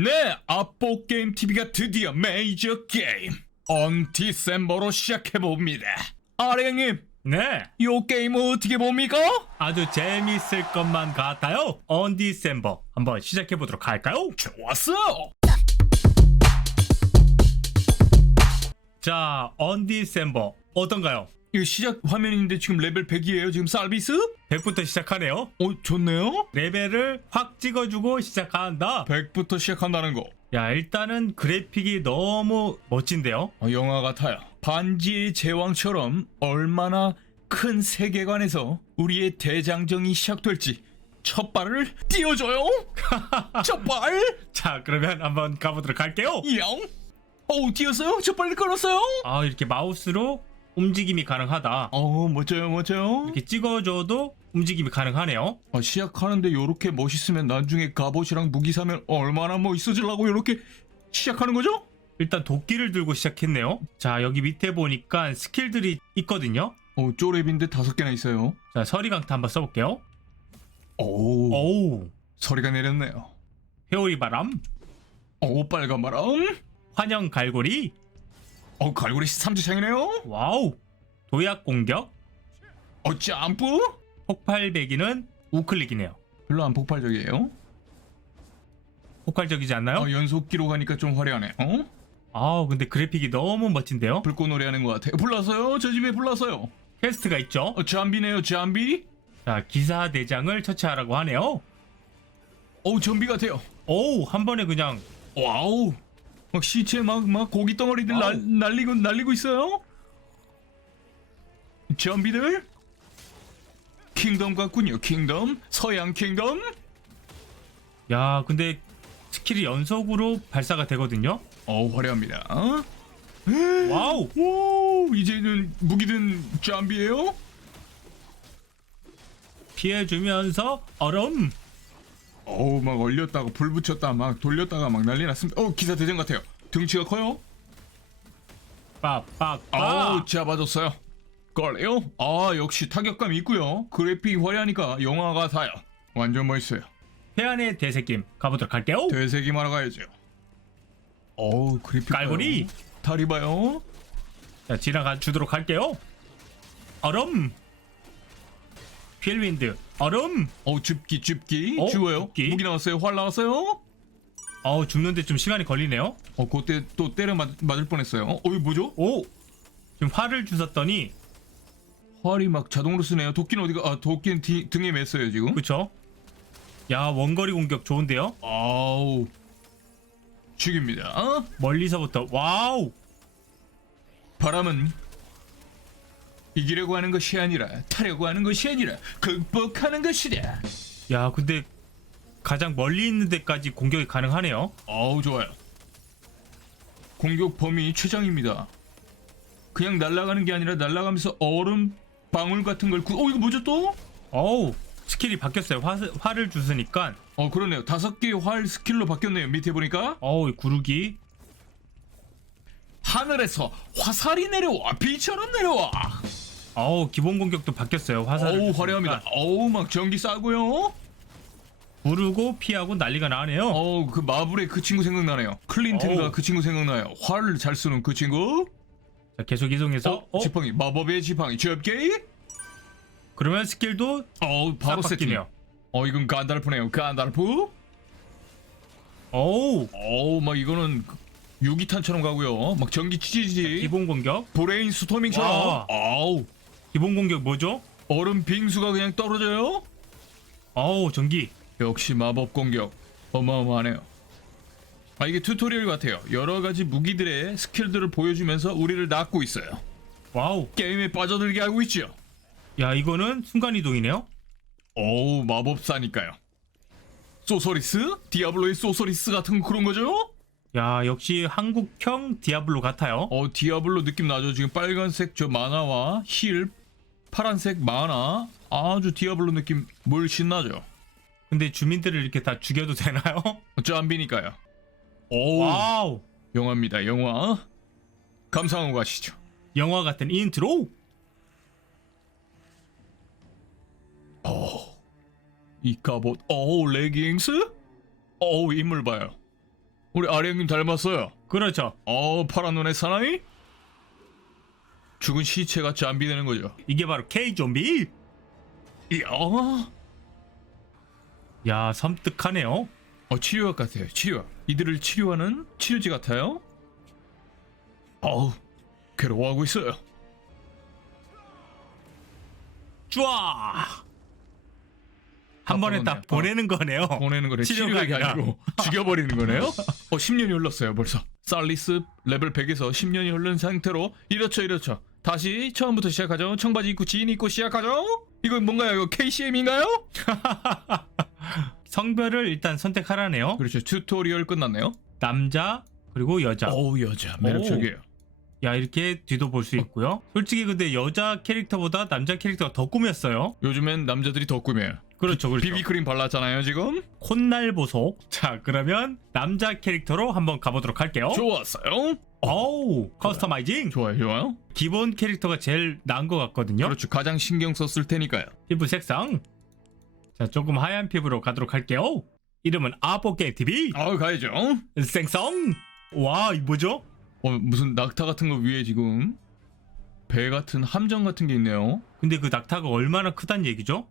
네, 아뽀 게임 TV가 드디어 메이저 게임 언 디셈버로 시작해 봅니다. 아랭님, 네, 요 게임은 어떻게 봅니까? 아주 재밌을 것만 같아요. 언 디셈버 한번 시작해 보도록 할까요? 좋았어. 자, 언 디셈버 어떤가요? 이 시작 화면인데 지금 레벨 100이에요. 지금 서비스? 100부터 시작하네요. 어, 좋네요. 레벨을 확 찍어주고 시작한다. 100부터 시작한다는 거. 야, 일단은 그래픽이 너무 멋진데요. 어, 영화 같아요. 반지의 제왕처럼 얼마나 큰 세계관에서 우리의 대장정이 시작될지 첫 발을 띄워줘요. 첫 발. 자, 그러면 한번 가보도록 할게요. 영. 어, 띄었어요? 첫 발을 걸었어요? 아, 이렇게 마우스로 움직임이 가능하다. 어, 멋져요, 멋져요. 이렇게 찍어줘도 움직임이 가능하네요. 아, 시작하는데 요렇게 멋있으면 나중에 갑옷이랑 무기 사면 얼마나 멋있어지려고 요렇게 시작하는 거죠? 일단 도끼를 들고 시작했네요. 자, 여기 밑에 보니까 스킬들이 있거든요. 어, 쪼렙인데 다섯 개나 있어요. 자, 서리강타 한번 써볼게요. 오, 오우, 소리가 내렸네요. 회오리 바람, 오, 빨간 바람. 환영 갈고리, 어, 갈고리 3주 창이네요. 와우, 도약 공격, 어, 점프. 폭발 배기는 우클릭이네요. 별로 안 폭발적이에요. 폭발적이지 않나요? 어, 연속 기록하니까 좀 화려하네. 어? 아우, 근데 그래픽이 너무 멋진데요? 불꽃놀이 하는 것 같아요. 불났어요? 저 집에 불났어요. 퀘스트가 있죠? 어, 잠비네요, 잠비. 자, 기사 대장을 처치하라고 하네요. 어우, 좀비 같아요. 오우, 한 번에 그냥, 와우. 막 시체 막, 막 고기 덩어리들. 날, 날리고, 날리고 있어요. 좀비들. 킹덤 같군요, 킹덤. 서양 킹덤. 야, 근데 스킬이 연속으로 발사가 되거든요? 어우, 화려합니다. 어? 와우! 오, 이제는 무기든 좀비예요 피해주면서 얼음! 어우, 막 얼렸다가 불 붙였다, 막 돌렸다가 막 난리 났습니다. 어, 기사 대장 같아요. 등치가 커요. 빡빡빡! 아우 잡아줬어요. 걸래요? 아 역시 타격감 있고요. 그래픽이 화려하니까 영화 같아요. 완전 멋있어요. 태안의 대새김 가보도록 할게요. 되새김 하러 가야죠. 어우 그래픽 깔고리! 봐요. 다리 봐요. 자, 지나가 주도록 할게요. 얼음! 필윈드, 얼음! 어우 줍기 줍기 어, 주워요. 줍기. 무기 나왔어요. 활 나왔어요. 어우, 죽는데 좀 시간이 걸리네요. 어 그때 또 때려 맞, 맞을 뻔했어요. 어 이거 뭐죠? 오! 지금 활을 주셨더니, 활이 막 자동으로 쓰네요. 도끼는 어디가? 아 도끼는 디, 등에 맸어요 지금. 그쵸? 야, 원거리 공격 좋은데요? 아우 죽입니다. 어? 멀리서부터, 와우! 바람은 이기려고 하는 것이 아니라 타려고 하는 것이 아니라 극복하는 것이다. 야, 근데 가장 멀리 있는 데까지 공격이 가능하네요. 어우 좋아요. 공격 범위 최장입니다. 그냥 날아가는 게 아니라 날아가면서 얼음 방울 같은 걸 구... 어 이거 뭐죠 또? 어우, 스킬이 바뀌었어요. 화, 활을 주스니까, 어 그러네요. 다섯 개의 활 스킬로 바뀌었네요. 밑에 보니까 어우, 구르기. 하늘에서 화살이 내려와 비처럼 내려와. 어우, 기본 공격도 바뀌었어요. 화살을. 어우. 화려합니다. 어우 막 전기 싸고요. 구르고 피하고 난리가 나네요. 어우 그 마블의 그 친구 생각나네요. 클린튼과 어우. 그 친구 생각나요. 활을 잘 쓰는 그 친구. 자, 계속 이동해서 어? 어? 지팡이 마법의 지팡이 접게. 그러면 스킬도 어우 바로 싹 세팅. 바뀌네요. 어 이건 간달프네요. 간달프. 어우 어우 막 이거는 그 유기탄처럼 가고요. 막 전기 치지지. 기본 공격 브레인 스토밍처럼. 와. 어우 기본 공격 뭐죠? 얼음 빙수가 그냥 떨어져요. 어우 전기 역시 마법 공격 어마어마하네요. 아 이게 튜토리얼 같아요. 여러 가지 무기들의 스킬들을 보여주면서 우리를 낚고 있어요. 와우 게임에 빠져들게 하고 있죠. 야 이거는 순간이동이네요 어우 마법사니까요. 소서리스? 디아블로의 소서리스 같은 그런 거죠? 야 역시 한국형 디아블로 같아요 어 디아블로 느낌 나죠. 지금 빨간색 저 만화와 힐, 파란색 만화 아주 디아블로 느낌 물씬 나죠. 근데 주민들을 이렇게 다 죽여도 되나요? 짬비니까요. 오 와우 영화입니다. 영화. 감상하고 가시죠. 영화 같은 인트로 이 갑옷. 오 레깅스? 오 인물 봐요. 우리 아리 형님 닮았어요. 그렇죠. 어 파란 눈의 사나이? 죽은 시체가 잠비되는 거죠. 이게 바로 K 좀비. 이야, 야 섬뜩하네요. 어 치료약 같아요. 치료약. 이들을 치료하는 치료제 같아요. 어우, 괴로워하고 있어요. 쫙. 한 번에 딱 어. 보내는 거네요. 보내는 거래. 치료가 치료약이 아니라. 아니고 죽여버리는 거네요. 어 10년이 흘렀어요 벌써. 살리스 레벨 100에서 10년이 흐른 상태로 이렇죠 이렇죠. 다시 처음부터 시작하죠. 청바지 입고 지인 입고 시작하죠. 이건 뭔가요? 이거 KCM인가요? 성별을 일단 선택하라네요. 그렇죠. 튜토리얼 끝났네요. 남자 그리고 여자. 어우 여자 매력적이에요. 야 이렇게 뒤도 볼 수 있고요. 솔직히 근데 여자 캐릭터보다 남자 캐릭터가 더 꾸몄어요. 요즘엔 남자들이 더 꾸며요. 그렇죠, 그렇죠. 비비크림 발랐잖아요 지금. 콧날 보석. 자 그러면 남자 캐릭터로 한번 가보도록 할게요. 좋았어요. 어우 커스터마이징. 좋아요 좋아요. 기본 캐릭터가 제일 나은 것 같거든요. 그렇죠. 가장 신경 썼을 테니까요. 피부 색상. 자 조금 하얀 피부로 가도록 할게요. 이름은 아포게 TV. 아우 가야죠. 생성. 와, 이 뭐죠? 어 무슨 낙타 같은 거 위에 지금 배 같은 함정 같은 게 있네요. 근데 그 낙타가 얼마나 크단 얘기죠?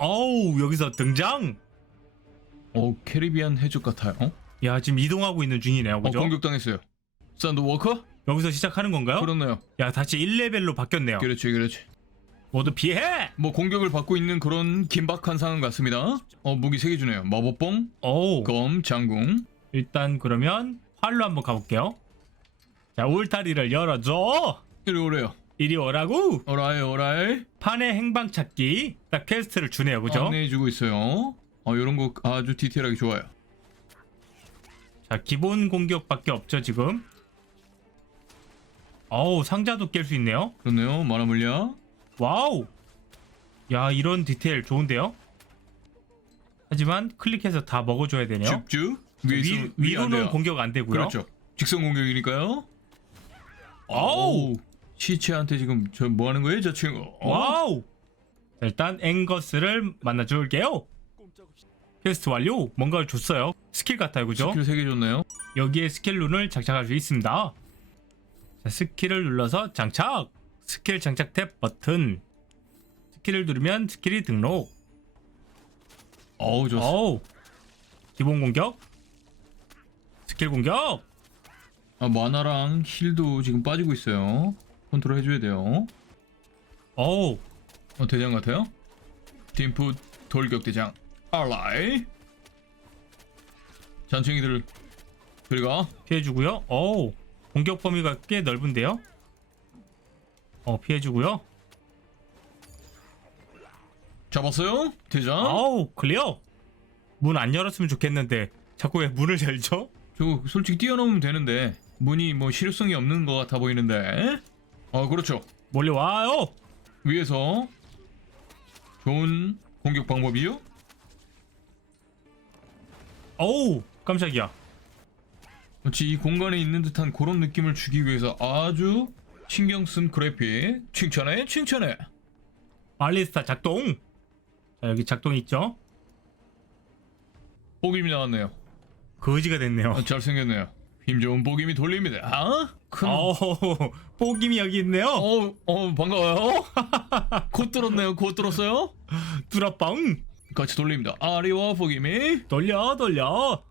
어우, 여기서 등장. 어 캐리비안 해적 같아요. 야, 지금 이동하고 있는 중이네요. 어 그죠? 공격당했어요. 샌드 워커? 여기서 시작하는 건가요? 그렇네요. 야, 다시 1레벨로 바뀌었네요. 그렇지 그렇지. 모두 피해. 뭐 공격을 받고 있는 그런 긴박한 상황 같습니다. 어 무기 세개 주네요. 마법봉, 오. 검, 장궁. 일단 그러면 활로 한번 가볼게요. 자, 울타리를 열어줘. 이리 오래요. 이리 오라고. 오라이 오라이. 판의 행방 찾기. 딱 퀘스트를 주네요. 그죠? 안내해주고 있어요. 어 이런 거 아주 디테일하게 좋아요. 자, 기본 공격밖에 없죠, 지금. 어우, 상자도 깰 수 있네요. 그렇네요. 만화 물량. 와우! 야, 이런 디테일 좋은데요? 하지만 클릭해서 다 먹어줘야 되네요. 쭉쭉. 위, 위로는. 공격 안 되고요. 그렇죠. 직선 공격이니까요. 아우! 시체한테 지금 저 뭐 하는 거예요, 저 친구? 어? 와우! 자, 일단 앵거스를 만나줄게요. 퀘스트 완료. 뭔가를 줬어요. 스킬 같아요, 그죠? 스킬 세개 줬나요? 여기에 스킬 룬을 장착할 수 있습니다. 자, 스킬을 눌러서 장착. 스킬 장착 탭 버튼. 스킬을 누르면 스킬이 등록. 어우 좋습니다. 어우. 기본 공격. 스킬 공격. 아, 만화랑 힐도 지금 빠지고 있어요. 컨트롤 해줘야 돼요. 어우. 어, 대장 같아요? 딤프 돌격 대장. 알라이. 잔챙이들 그리가 피해주고요. 어우. 공격 범위가 꽤 넓은데요. 어 피해주고요. 잡았어요? 대장. 어우 클리어. 문 안 열었으면 좋겠는데 자꾸 왜 문을 열죠? 저 솔직히 뛰어넘으면 되는데 문이 뭐 실효성이 없는 것 같아 보이는데. 어 그렇죠. 몰려 와요. 위에서 좋은 공격 방법이요? 어우 깜짝이야. 마치 이 공간에 있는 듯한 그런 느낌을 주기 위해서 아주 신경 쓴 그래픽 칭찬해 칭찬해 알리스타 작동. 자 여기 작동 있죠? 복임이 나왔네요 거지가 됐네요. 아, 잘생겼네요 힘 좋은 복임이 돌립니다 아? 큰... 어, 뽀김이 여기 있네요. 어, 어 반가워요 곧 들었네요 곧 들었어요 뚜라빵 같이 돌립니다 아리와 복임이 돌려 돌려.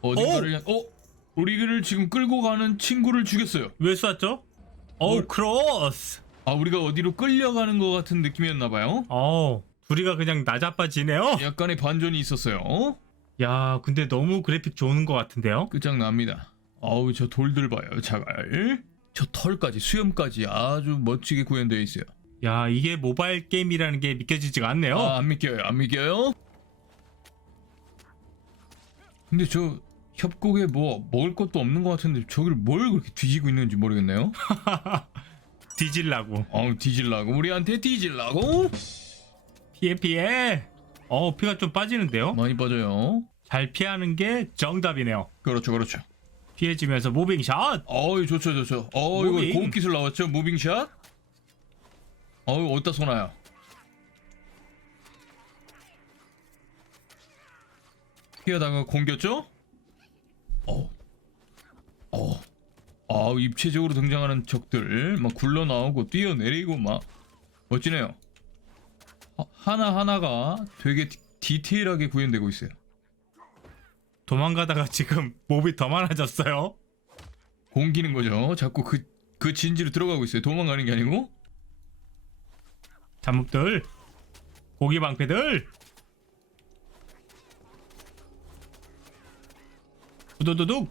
어딘가를 향... 어? 우리를 지금 끌고 가는 친구를 죽였어요 왜 쐈죠? 어우 뭘- 크로스. 아 우리가 어디로 끌려가는 것 같은 느낌이었나 봐요 어우 둘이가 그냥 나자빠지네요. 약간의 반전이 있었어요 야 근데 너무 그래픽 좋은 것 같은데요? 끝장납니다. 어우 저 돌들 봐요 자갈. 저 털까지 수염까지 아주 멋지게 구현되어 있어요. 야 이게 모바일 게임이라는 게 믿겨지지가 않네요. 아, 안 믿겨요 안 믿겨요. 근데 저 협곡에 뭐 먹을 것도 없는 것 같은데 저길 뭘 그렇게 뒤지고 있는지 모르겠네요. 뒤질라고 어우 뒤질라고 우리한테 뒤질라고 피해 피해. 어 피가 좀 빠지는데요? 많이 빠져요. 잘 피하는 게 정답이네요. 그렇죠 그렇죠. 피해지면서 무빙샷. 어우 좋죠 좋죠. 어 이거 무빙. 고급 기술 나왔죠 무빙샷. 어우 어디다 쏘나요? 피하다가 공겼죠? 어. 어. 아, 입체적으로 등장하는 적들 막 굴러 나오고 뛰어 내리고 막 멋지네요. 어, 하나 하나가 되게 디, 디테일하게 구현되고 있어요. 도망가다가 지금 몹이 더 많아졌어요. 공기는 거죠. 자꾸 그, 그 진지로 들어가고 있어요. 도망가는 게 아니고. 잠묵들, 고기 방패들. 두두두둑.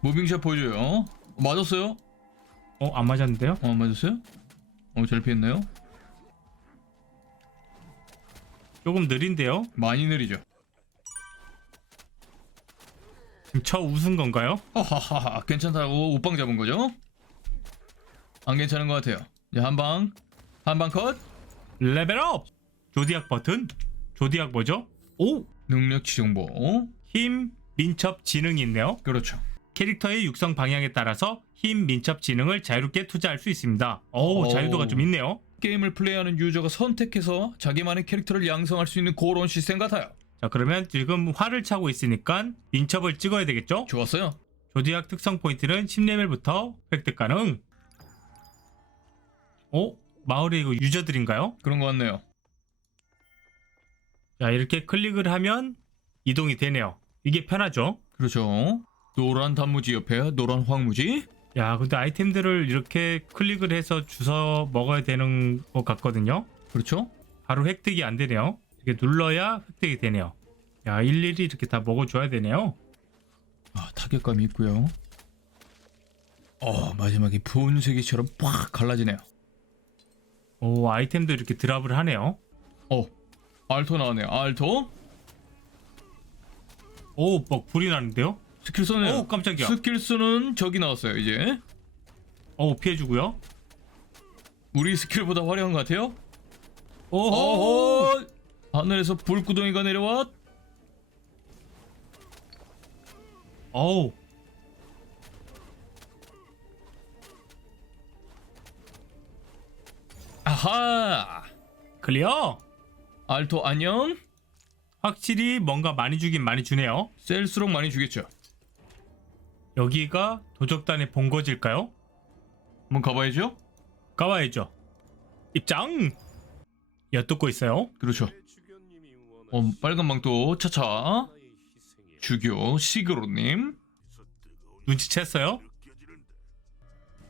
무빙샷 보여줘요. 맞았어요? 어, 안 맞았는데요? 어, 맞았어요? 어, 잘 피했나요? 조금 느린데요? 많이 느리죠. 지금 저 웃은 건가요? 하하하 괜찮다고 옷방 잡은 거죠? 안 괜찮은 것 같아요. 이제 한 방, 한 방 컷. 레벨업! 조디악 버튼? 조디악 뭐죠? 오! 능력치 정보. 힘, 민첩, 지능이 있네요. 그렇죠. 캐릭터의 육성 방향에 따라서 힘, 민첩, 지능을 자유롭게 투자할 수 있습니다. 오, 오. 자유도가 좀 있네요. 게임을 플레이하는 유저가 선택해서 자기만의 캐릭터를 양성할 수 있는 그런 시스템 같아요. 자, 그러면 지금 활을 차고 있으니까 민첩을 찍어야 되겠죠? 좋았어요. 조디악 특성 포인트는 10레벨부터 획득 가능. 어? 마을에 이거 유저들인가요? 그런 것 같네요. 자, 이렇게 클릭을 하면 이동이 되네요. 이게 편하죠? 그렇죠. 노란 단무지 옆에 노란 황무지. 야, 근데 아이템들을 이렇게 클릭을 해서 주워 먹어야 되는 것 같거든요. 그렇죠. 바로 획득이 안 되네요. 이렇게 눌러야 획득이 되네요. 야, 일일이 이렇게 다 먹어줘야 되네요. 아, 타격감이 있고요. 어, 마지막에 분쇄기처럼 팍 갈라지네요. 오, 아이템도 이렇게 드랍을 하네요. 어, 알토 나왔네요. 알토. 오, 막 불이 나는데요? 스킬 쏘네요. 오, 깜짝이야. 스킬 쓰는 적이 나왔어요. 이제 오, 피해주고요. 우리 스킬보다 화려한 것 같아요. 오호! 어허! 하늘에서 불구덩이가 내려와. 어우, 아하! 클리어! 알토 안녕. 확실히 뭔가 많이 주긴 많이 주네요. 셀수록 많이 주겠죠. 여기가 도적단의 본거지일까요? 한번 가봐야죠. 가봐야죠. 입장! 엿듣고 있어요. 그렇죠. 어, 빨간 망토 차차. 주교 시그로님. 눈치챘어요?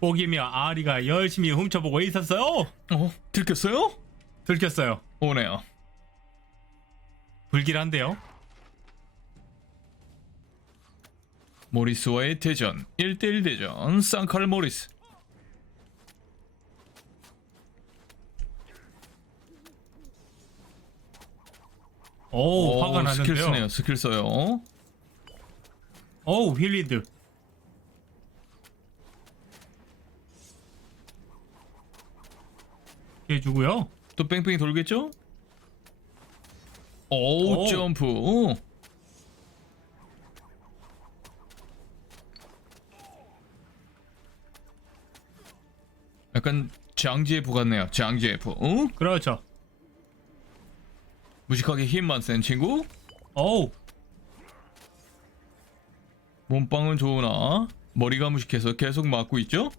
뽀기며 아리가 열심히 훔쳐보고 있었어요. 어, 들켰어요? 들켰어요. 오네요. 불길한데요. 모리스와의 대전 1대1 대전 쌍칼 모리스 오, 화가 스킬 나는데요. 쓰네요 스킬 써요 오, 힐리드. 해주고요. 또 뺑뺑이 돌겠죠? 오, 오. 점프 약간 장지의부 같네요 장지의부 어? 그렇죠. 무식하게 힘만 센 친구 오, 몸빵은 좋으나 머리가 무식해서 계속 맞고 있죠?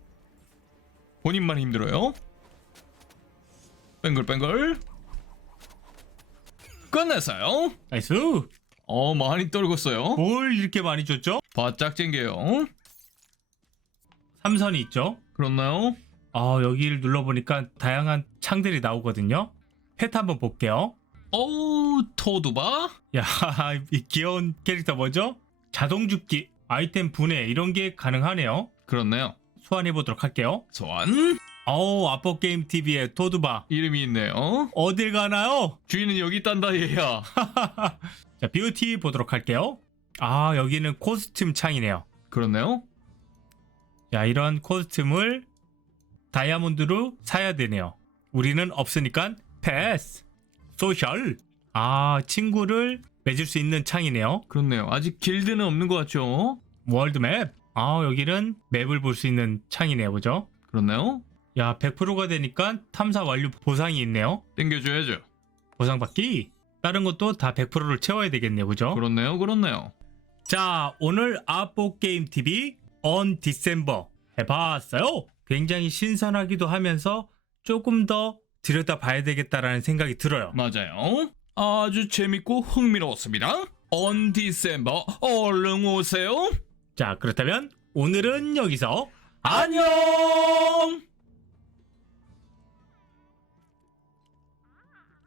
본인만 힘들어요? 뱅글뱅글 끝냈어요 나이스. 어 많이 떨궜어요 뭘 이렇게 많이 줬죠? 바짝 쟁겨요 삼선이 있죠. 그렇나요? 아, 여기를 눌러보니까 다양한 창들이 나오거든요. 패트 한번 볼게요. 어우 토두바 야, 이 귀여운 캐릭터 뭐죠? 자동 죽기, 아이템 분해 이런 게 가능하네요. 그렇네요 소환해 보도록 할게요. 소환 어우, 아포 게임 TV의 토두바 이름이 있네요 어딜 가나요? 주인은 여기 있단다 얘야 자, 뷰티 보도록 할게요. 아, 여기는 코스튬 창이네요. 그렇네요 자, 이런 코스튬을 다이아몬드로 사야 되네요. 우리는 없으니까 패스. 소셜. 아, 친구를 맺을 수 있는 창이네요. 그렇네요 아직 길드는 없는 것 같죠? 월드맵. 아, 여기는 맵을 볼 수 있는 창이네요. 그죠? 그렇네요 야, 100%가 되니까 탐사 완료 보상이 있네요. 땡겨줘야죠 보상 받기. 다른 것도 다 100%를 채워야 되겠네요. 그죠? 그렇네요, 그렇네요. 자, 오늘 아포 게임 TV on 디셈버 해봤어요. 굉장히 신선하기도 하면서 조금 더 들여다 봐야 되겠다라는 생각이 들어요. 맞아요. 아주 재밌고 흥미로웠습니다. On December 얼른 오세요. 자, 그렇다면 오늘은 여기서 안녕.